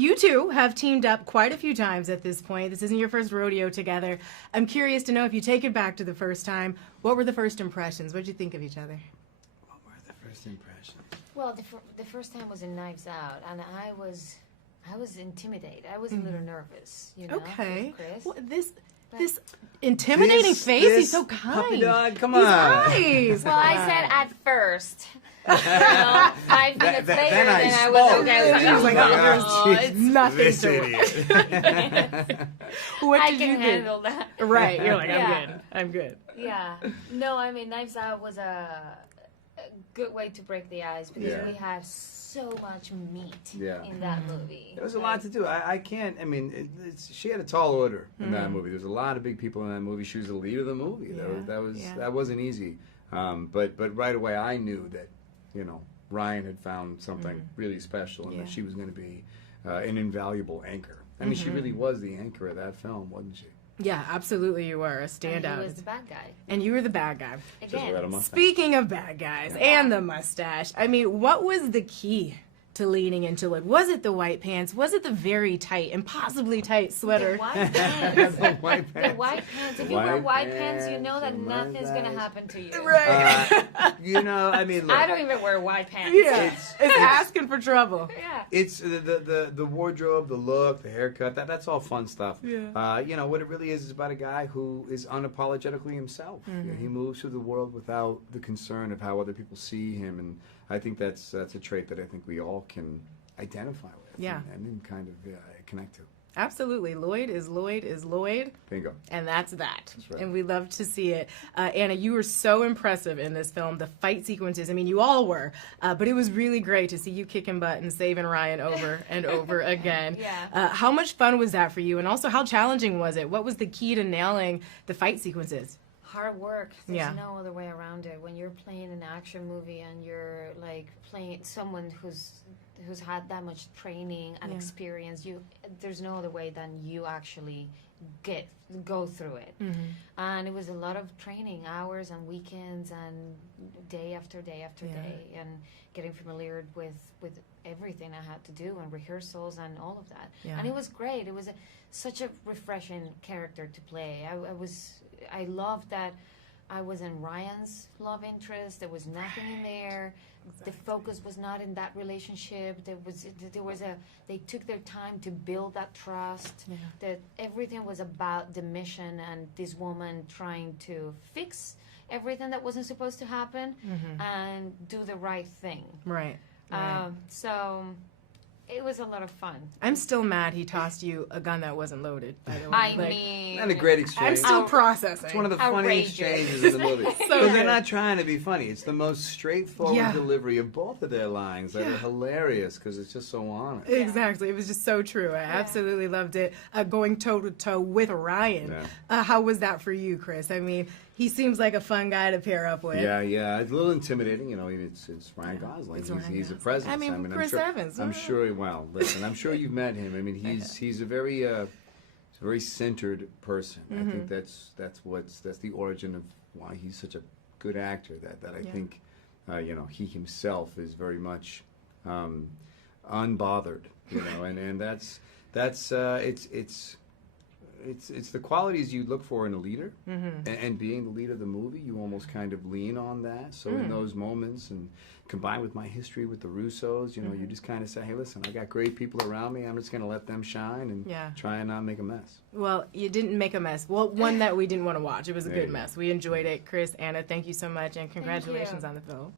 You two have teamed up quite a few times at this point. This isn't your first rodeo together. I'm curious to know, if you take it back to the first time, what were the first impressions? What did you think of each other? What were the first impressions? Well, the first time was in Knives Out, and I was intimidated. I was a little nervous, you know. Okay. With Chris. Well, this intimidating face. He's so kind. Puppy dog, come He's on. nice. Well, I said at first. You know, 5 minutes later, then I then I was spoke. okay. I was like, oh, it's nothing This to idiot. it. What I did you can think? handle that. Right. You're like, Yeah. I'm good. Yeah. No, I mean, Knives Out was a good way to break the ice because Yeah. we had so much meat Yeah. in that movie. There was a lot to do. I can't. I mean, she had a tall order in that movie. There's a lot of big people in that movie. She was the lead of the movie. That wasn't easy. But right away I knew that, you know, Ryan had found something really special, and that she was going to be an invaluable anchor. I mean, she really was the anchor of that film, wasn't she? Yeah, absolutely you were a And standout. he was the bad guy. And you were the bad guy. Again. Without a mustache. Speaking of bad guys and the mustache, I mean, what was the key to leaning into it? Was it the white pants? Was it the very tight, impossibly tight sweater? The white pants. The white The pants. white pants. If you wear white pants, you know that nothing's going to happen to you. Right. You know, I mean, look, I don't even wear white pants. Yeah. It's asking for trouble. Yeah. it's the wardrobe, the look, the haircut. That's all fun stuff. Yeah. You know what it really is about a guy who is unapologetically himself. You know, he moves through the world without the concern of how other people see him, and I think that's a trait that I think we all can identify with. Yeah. and kind of connect to. Absolutely. Lloyd is Lloyd. Bingo. And that's that. That's right. And we love to see it. Anna, you were so impressive in this film. The fight sequences, I mean, you all were. But it was really great to see you kicking butt and saving Ryan over and over again. Yeah. How much fun was that for you? And also, how challenging was it? What was the key to nailing the fight sequences? Hard work. There's Yeah. no other way around it. When you're playing an action movie and you're like playing someone who's had that much training and experience, there's no other way than you actually go through it. And it was a lot of training, hours and weekends and day after day after day, and getting familiar with everything I had to do and rehearsals and all of that. And it was great. It was such a refreshing character to play. I loved that I was in Ryan's love interest. There was nothing in there. The focus was not in that relationship. They took their time to build that trust. That everything was about the mission and this woman trying to fix everything that wasn't supposed to happen and do the right thing. Right. So it was a lot of fun. I'm still mad he tossed you a gun that wasn't loaded, by the way. I Like, mean, And a great exchange. I'm still processing. It's one of the funny Outrageous. exchanges in the movie. So Because they're good. not trying to be funny. It's the most straightforward delivery of both of their lines that are hilarious because it's just so honest. Exactly. It was just so true. I absolutely loved it. Going toe-to-toe with Ryan. How was that for you, Chris? I mean, he seems like a fun guy to pair up with. Yeah. It's a little intimidating. You know, it's Ryan Gosling. He's a presence. I mean, Chris Evans. I'm sure. Well, listen, I'm sure you've met him. I mean, he's a very centered person. I think that's the origin of why he's such a good actor. That I think, you know, he himself is very much unbothered. You know, and that's it's the qualities you look for in a leader, and being the lead of the movie, you almost kind of lean on that. So in those moments, and combined with my history with the Russos, you know, you just kind of say, hey, listen, I got great people around me. I'm just going to let them shine and try and not make a mess. Well, you didn't make a mess. Well, one that we didn't want to watch. It was a good mess. We enjoyed it. Chris, Anna, thank you so much, and congratulations on the film.